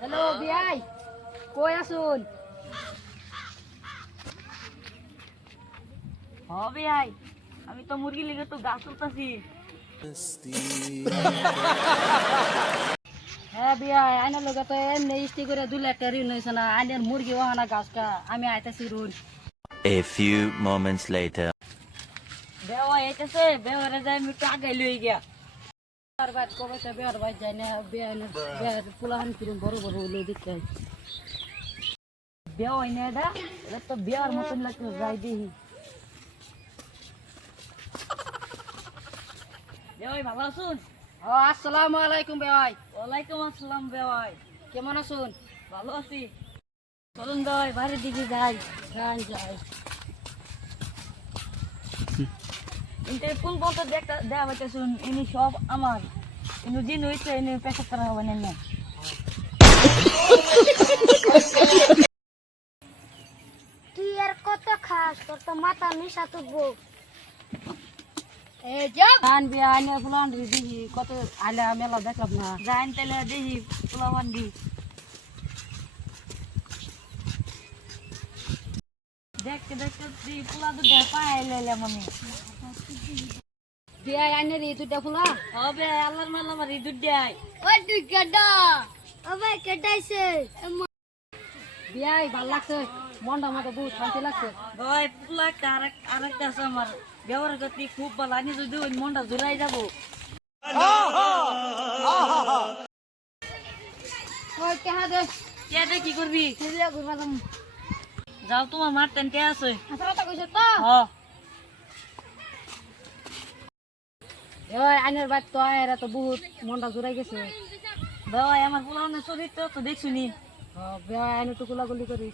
Hello বিয়াই, কই আসুন? হবে আই আমি তো মুরগি লিগে তো গাছ উঠতাছি। হ্যাঁ বিয়াই, আইনের লগে তো এমনি ইস্তি করে 2 লাখ টাকা ঋণ হয়েছে না। আইনের মুরগি ওহানা গাছকা আমি আইতাছি রুন। A few moments later. বেওয়া এসেছে, বেওয়ারে যাই আমি একটু আগে লই গিয়া। আর বাদ কবে তো বিয়ার বাদ যায় না, বিয়ার পোলাহান কিরম বড় বড় হইলে দেখতে হয়। বেওয়াই না এটা, এটা তো বেওয়ার মতন লাগতো, যাই দেখি। বেওয়াই ভালো আছুন? ও আসসালামু আলাইকুম বিয়াই, ওয়ালাইকুম আসসালাম বেওয়াই। কেমন আছুন? ভালো আছি। চলুন বেওয়াই বাইরের দিকে যাই। গান যাই। ইনতে কোন পর্যন্ত দেখা পাইতেছুন, ইনি সব আমার। ইনু দিন হইছে, ইনি পেশাব করা হবে না। তুই আর কত খাস, তোর তো মাথা মিশা তুলবো। গান বিয়া আইনের পোলাহান দেখি কত আইলে মেলা দেখলাম না। যাইন তাহলে দেখি পোলা ভান্ডি। দেখতে দেখতে তুই পোলা দুটা পায়ে লাইলাম আমি। বিয়াই আইনের এই দুইটা পোলা হবে আল্লাহর মাল আমার এই দুটাই। ওই তুই কেডা? ও ভাই কেডাইছে? বিয়াই ভাল লাগছে, মনটা মতো বহুত শান্তি লাগছে। ভাই পোলা একটা আরেকটা আছে আমার, ব্যবহার করতে খুব ভালো। আমি যদি ওই মনটা জুড়াই যাবো। ওই কেহা দে কে দে কি করবি? সিরিয়া ঘুরবা যাম। যাও তোমার মার টেন কে আছে? হাসা কথা কইছ তো? হ ওই আইনের বাদ তো আয়েরা তো বহুত মনটা জুড়াই গেছে। ভাই আমার পোলা চরিত্র তো দেখছুনি। বিয়াই আইনের তো গুলাগুলি করি।